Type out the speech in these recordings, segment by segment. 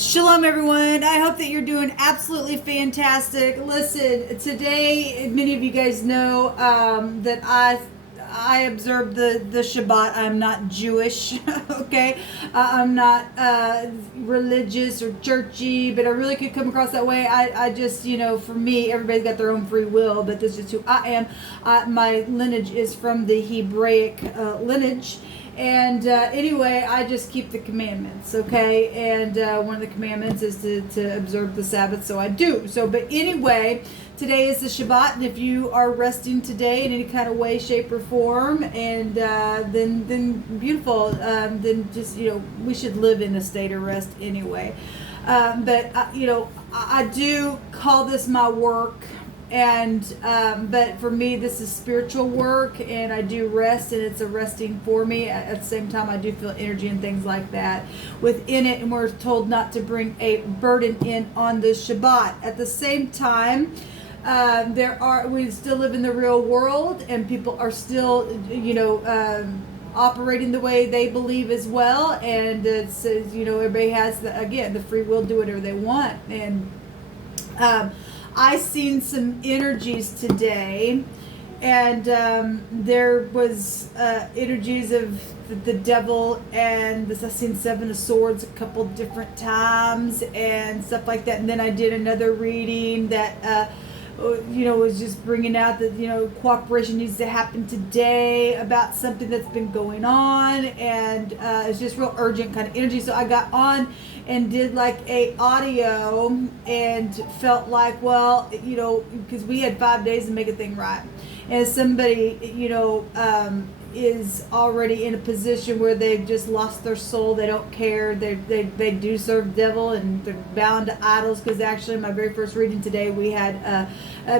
Shalom, everyone. I hope that you're doing absolutely fantastic. Listen, today, many of you guys know that I observe the Shabbat. I'm not Jewish, okay? I'm not religious or churchy, but I really could come across that way. I just, for me, everybody's got their own free will, but this is who I am. My lineage is from the Hebraic lineage. And anyway, I just keep the commandments, okay? And one of the commandments is to observe the Sabbath, so I do. But anyway, today is the Shabbat, and if you are resting today in any kind of way, shape, or form, and then beautiful. Then just we should live in a state of rest anyway. But I do call this my work. And but for me, this is spiritual work, and I do rest, and it's a resting for me. At the same time, I do feel energy and things like that within it, and we're told not to bring a burden in on the Shabbat. At the same time, we still live in the real world, and people are still operating the way they believe as well. And it says everybody has the free will to do whatever they want. And I seen some energies today, and there was energies of the devil, and I seen Seven of Swords a couple different times and stuff like that. And then I did another reading that was just bringing out that cooperation needs to happen today about something that's been going on, and it's just real urgent kind of energy. So I got on and did like a audio and felt like, well, because we had 5 days to make a thing right, and somebody is already in a position where they've just lost their soul. They don't care. They do serve the devil, and they're bound to idols. Because actually, in my very first reading today, we had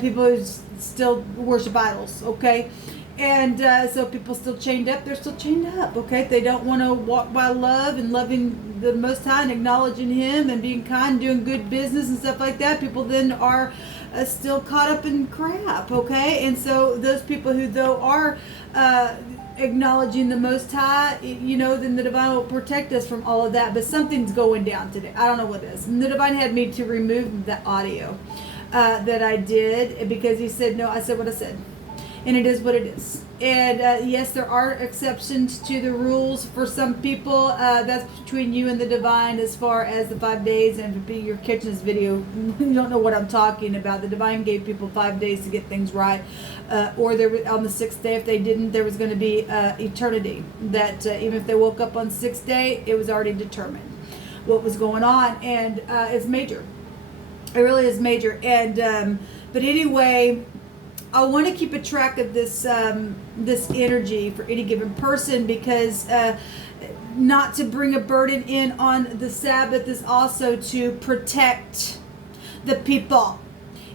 people who still worship idols. Okay. And so people still chained up. They're still chained up. Okay. They don't want to walk by love and loving the Most High and acknowledging Him and being kind, doing good business and stuff like that. People then are still caught up in crap. Okay. And so those people who though are acknowledging the Most High, then the Divine will protect us from all of that. But something's going down today. I don't know what it is. And the Divine had me to remove the audio that I did, because He said, no, I said what I said. And it is what it is. And yes, there are exceptions to the rules for some people. That's between you and the Divine as far as the 5 days. And if you're catching this video, you don't know what I'm talking about. The Divine gave people 5 days to get things right. Or there, on the 6th day, if they didn't, there was going to be eternity. That even if they woke up on the 6th day, it was already determined what was going on. And it's major. It really is major. And but anyway, I want to keep a track of this this energy for any given person, because not to bring a burden in on the Sabbath is also to protect the people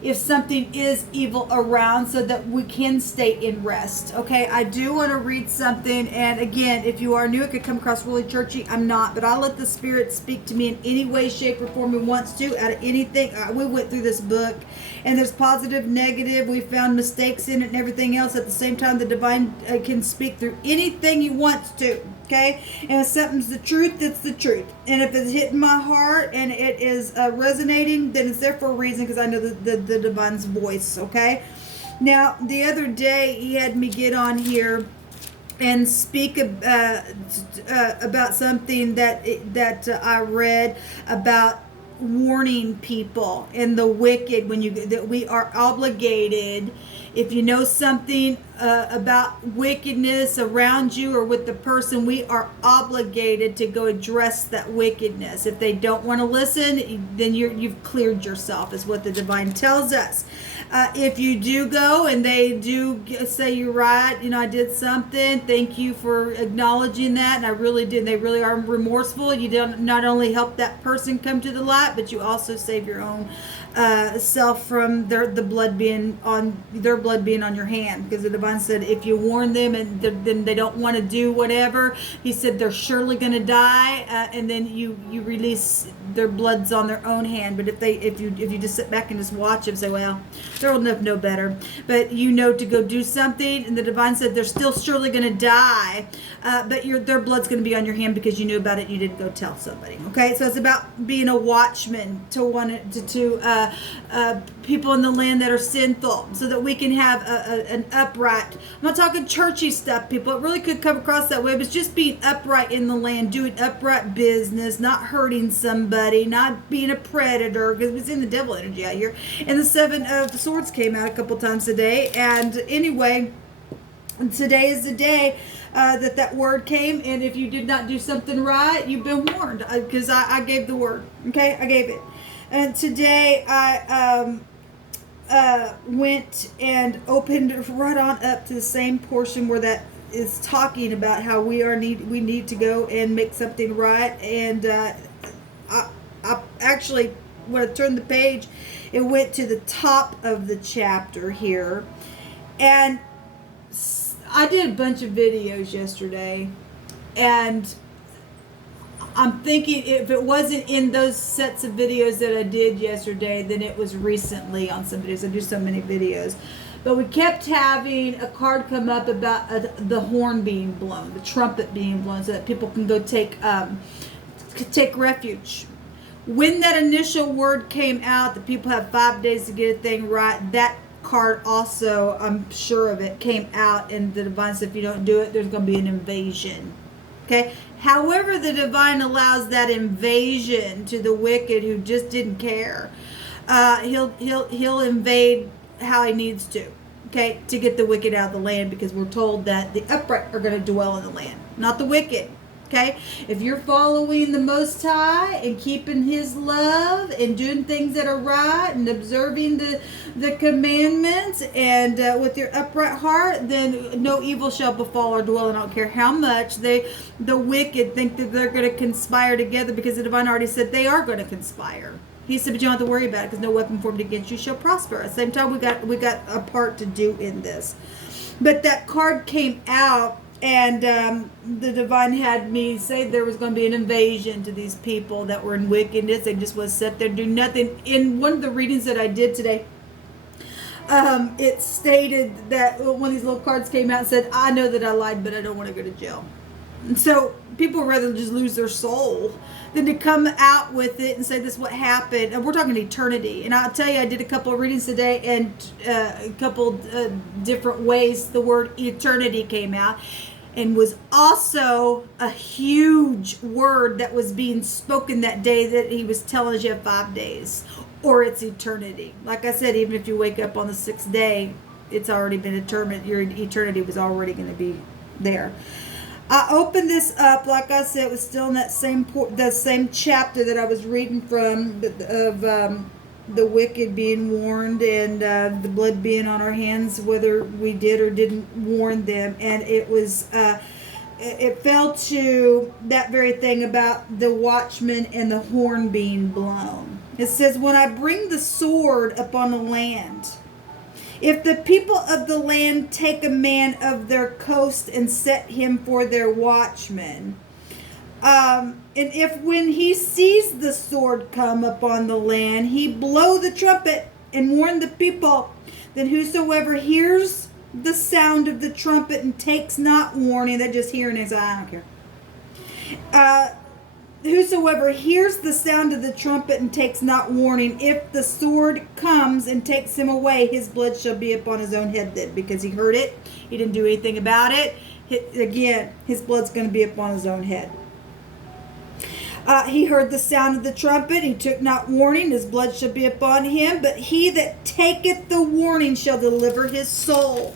if something is evil around, so that we can stay in rest. Okay, I do want to read something, and again, if you are new, it could come across really churchy. I'm not, but I'll let the Spirit speak to me in any way, shape, or form He wants to, out of anything. We went through this book, and there's positive, negative. We found mistakes in it and everything else. At the same time, the Divine can speak through anything He wants to. Okay, and if something's the truth, it's the truth. And if it's hitting my heart and it is resonating, then it's there for a reason, because I know the Divine's voice. Okay, now the other day He had me get on here and speak about something that I read about warning people and the wicked, that we are obligated, if you know something about wickedness around you or with the person, we are obligated to go address that wickedness. If they don't want to listen, then you've cleared yourself, is what the Divine tells us. If you do go and they do say, you're right, I did something, thank you for acknowledging that, and I really did, they really are remorseful, you don't not only help that person come to the light, but you also save your own self from their blood being on your hand, because the Divine said if you warn them and then they don't want to do whatever, He said they're surely going to die, and then you release their blood's on their own hand. But if you just sit back and just watch them, say, well, They're old enough to know better. But you know to go do something, and the divine said they're still surely going to die, but their blood's going to be on your hand because you knew about it and you didn't go tell somebody. Okay, so it's about being a watchman to people in the land that are sinful, so that we can have an upright. I'm not talking churchy stuff, people. It really could come across that way, but it's just being upright in the land, doing upright business, not hurting somebody, not being a predator, because we've seen the devil energy out here. And the Seven of Swords came out a couple times today. And anyway, today is the day that word came. And if you did not do something right, you've been warned, because I gave the word. Okay, I gave it. And today I went and opened right on up to the same portion where that is talking about how we need to go and make something right. And I actually, when I turned the page, it went to the top of the chapter here. And I did a bunch of videos yesterday, and I'm thinking if it wasn't in those sets of videos that I did yesterday, then it was recently on some videos. I do so many videos. But we kept having a card come up about the horn being blown, the trumpet being blown, so that people can go take refuge. When that initial word came out, that people have 5 days to get a thing right, that card also, I'm sure of it, came out, and the divine said if you don't do it, there's going to be an invasion. Okay? However, the divine allows that invasion to the wicked who just didn't care. He'll invade how he needs to. Okay? To get the wicked out of the land, because we're told that the upright are going to dwell in the land, not the wicked. Okay, if you're following the Most High and keeping His love and doing things that are right and observing the commandments and with your upright heart, then no evil shall befall or dwell. And I don't care how much the wicked think that they're going to conspire together, because the divine already said they are going to conspire. He said, but you don't have to worry about it, because no weapon formed against you shall prosper. At the same time, we got a part to do in this. But that card came out. And the divine had me say there was going to be an invasion to these people that were in wickedness. They just want to sit there and do nothing. In one of the readings that I did today, it stated that one of these little cards came out and said, I know that I lied, but I don't want to go to jail. And so people would rather just lose their soul than to come out with it and say this is what happened. And we're talking eternity. And I'll tell you, I did a couple of readings today, and a couple different ways the word eternity came out. And was also a huge word that was being spoken that day, that he was telling us you have 5 days, or it's eternity. Like I said, even if you wake up on the 6th day, it's already been determined. Your eternity was already going to be there. I opened this up, like I said, it was still in that same chapter that I was reading from, of the wicked being warned, and the blood being on our hands, whether we did or didn't warn them. And it was it fell to that very thing about the watchman and the horn being blown. It says, when I bring the sword upon the land, if the people of the land take a man of their coast and set him for their watchman, and if when he sees the sword come upon the land, he blow the trumpet and warn the people, then whosoever hears the sound of the trumpet and takes not warning, that just hearing is, I don't care. Whosoever hears the sound of the trumpet and takes not warning, if the sword comes and takes him away, his blood shall be upon his own head then, because he heard it, he didn't do anything about it. Again, his blood's going to be upon his own head. He heard the sound of the trumpet, he took not warning, his blood shall be upon him, but he that taketh the warning shall deliver his soul.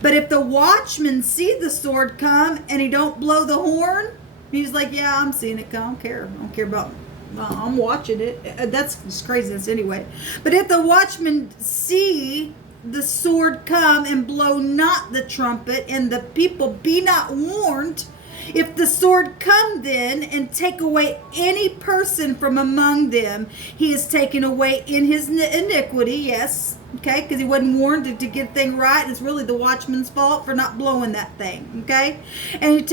But if the watchman see the sword come and he don't blow the horn, he's like, yeah, I'm seeing it come, I don't care about, I'm watching it. That's just craziness anyway. But if the watchman see the sword come and blow not the trumpet, and the people be not warned, If the sword come then and take away any person from among them, he is taken away in his iniquity, yes, okay, because he wasn't warned to get the thing right. It's really the watchman's fault for not blowing that thing, okay? And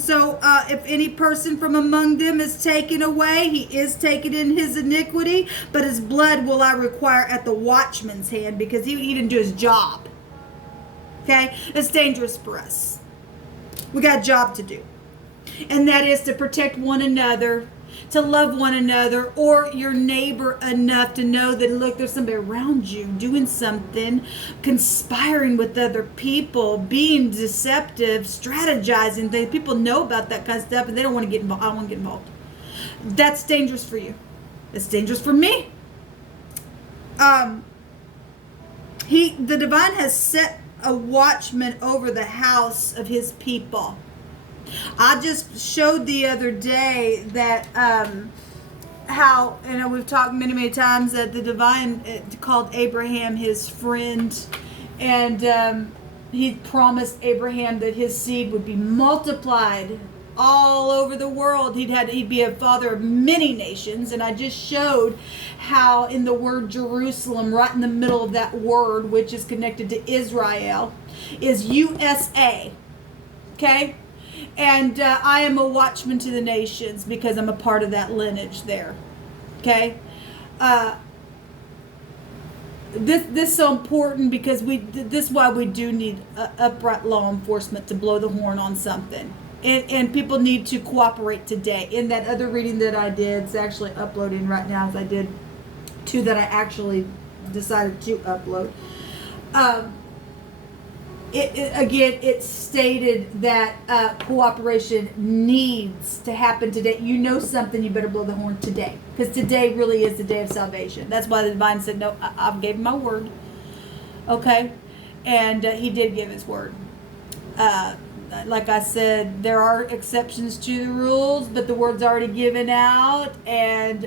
so if any person from among them is taken away, he is taken in his iniquity, but his blood will I require at the watchman's hand, because he didn't do his job, okay? It's dangerous for us. We got a job to do, and that is to protect one another, to love one another or your neighbor enough to know that, look, there's somebody around you doing something, conspiring with other people, being deceptive, strategizing things. People know about that kind of stuff, and they don't want to get involved. I don't want to get involved. That's dangerous for you. It's dangerous for me. The divine has set a watchman over the house of his people. I just showed the other day that how, and we've talked many times, that the divine called Abraham his friend, and he promised Abraham that his seed would be multiplied all over the world. He'd be a father of many nations. And I just showed how in the word Jerusalem, right in the middle of that word, which is connected to Israel, is USA. Okay? And I am a watchman to the nations because I'm a part of that lineage there. Okay? This is so important because this is why we do need upright law enforcement to blow the horn on something. And people need to cooperate today. In that other reading that I did, it's actually uploading right now, as I did two that I actually decided to upload. It stated that cooperation needs to happen today. You know something, you better blow the horn today. Because today really is the day of salvation. That's why the divine said, no, I've gave him my word. Okay? And he did give his word. Like I said, there are exceptions to the rules, but the word's already given out. And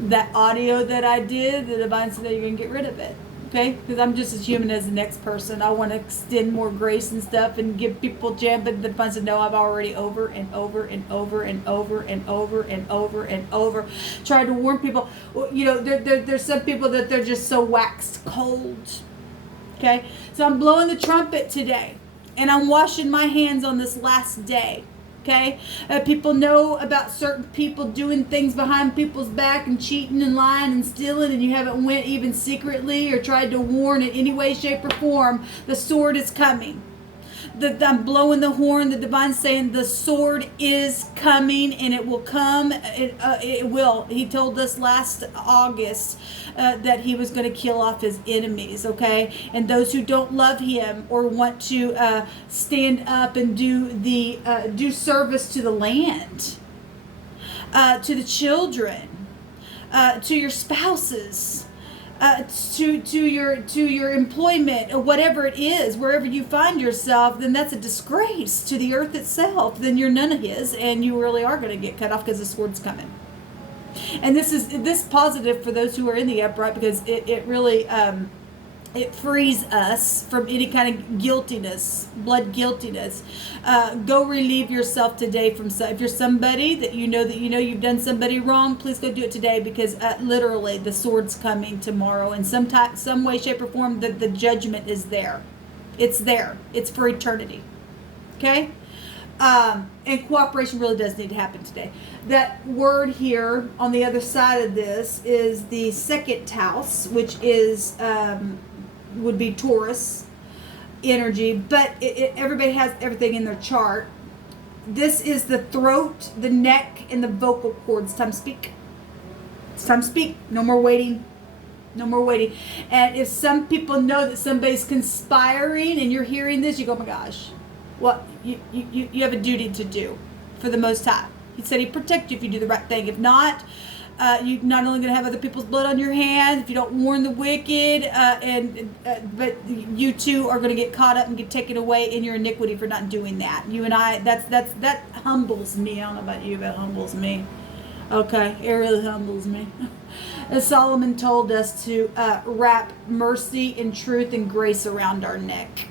that audio that I did, the divine said that you're going to get rid of it. Okay? Because I'm just as human as the next person. I want to extend more grace and stuff and give people jam, but the divine said, no, I've already over and over and over and over and over and over and over tried to warn people. You know, there's some people that they're just so waxed cold. Okay, so I'm blowing the trumpet today, and I'm washing my hands on this last day. Okay, people know about certain people doing things behind people's back and cheating and lying and stealing, and you haven't went even secretly or tried to warn in any way, shape, or form. The sword is coming. I'm blowing the horn. The divine's saying the sword is coming, and it will come. It will. He told us last August that he was going to kill off his enemies, okay? And those who don't love him or want to stand up and do service to the land, to the children, to your spouses, to your employment, or whatever it is, wherever you find yourself, then that's a disgrace to the earth itself. Then you're none of his, and you really are going to get cut off because the sword's coming. And this positive for those who are in the upright, because it really it frees us from any kind of guiltiness, blood guiltiness. Go relieve yourself today from, if you're somebody that you know you've done somebody wrong, please go do it today, because literally the sword's coming tomorrow in some way, shape, or form. The judgment is there. It's there. It's for eternity. Okay? And cooperation really does need to happen today. That word here on the other side of this is the second house, which is would be Taurus energy, but everybody has everything in their chart. This is the throat, the neck, and the vocal cords. It's time to speak. It's time to speak. No more waiting. No more waiting. And if some people know that somebody's conspiring and you're hearing this, you go, oh my gosh. Well, you have a duty to do for the Most High. He said he'd protect you if you do the right thing. If not, you're not only going to have other people's blood on your hands if you don't warn the wicked, but you too are going to get caught up and get taken away in your iniquity for not doing that. You and I, that humbles me. I don't know about you, but it humbles me. Okay, it really humbles me. As Solomon told us to wrap mercy and truth and grace around our neck.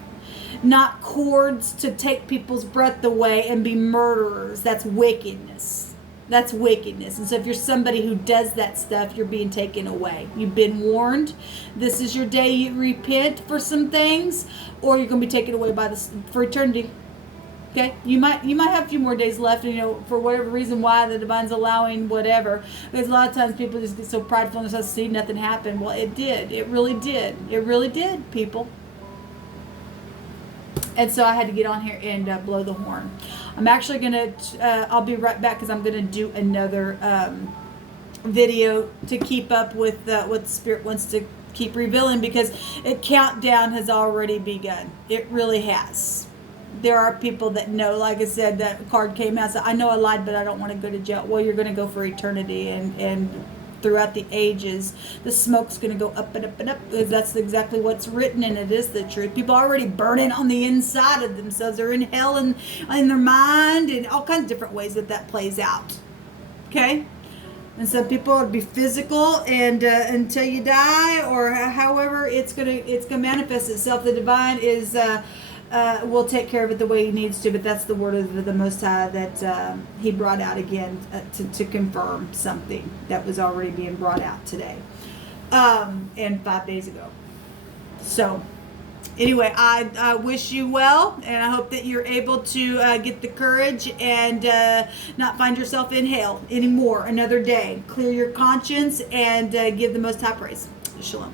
not cords to take people's breath away and be murderers. That's wickedness. That's wickedness. And so if you're somebody who does that stuff, you're being taken away. You've been warned. This is your day you repent for some things, or you're going to be taken away for eternity. Okay, you might have a few more days left, for whatever reason why the divine's allowing whatever. Because a lot of times people just get so prideful and just see nothing happen. Well, it did. It really did. It really did, people. And so I had to get on here and blow the horn. I'm actually gonna. I'll be right back because I'm gonna do another video to keep up with what the Spirit wants to keep revealing, because countdown has already begun. It really has. There are people that know, like I said, that card came out. So I know I lied, but I don't want to go to jail. Well, you're going to go for eternity, and throughout the ages, the smoke's going to go up and up and up, because that's exactly what's written, and it is the truth. People are already burning on the inside of themselves. They're in hell and in their mind, and all kinds of different ways that plays out. Okay? And some people will be physical and until you die, or however it's gonna manifest itself. The divine is will take care of it the way he needs to, but that's the word of the Most High that he brought out again to confirm something that was already being brought out today and 5 days ago. So anyway, I wish you well, and I hope that you're able to get the courage and not find yourself in hell anymore another day. Clear your conscience and give the Most High praise. Shalom.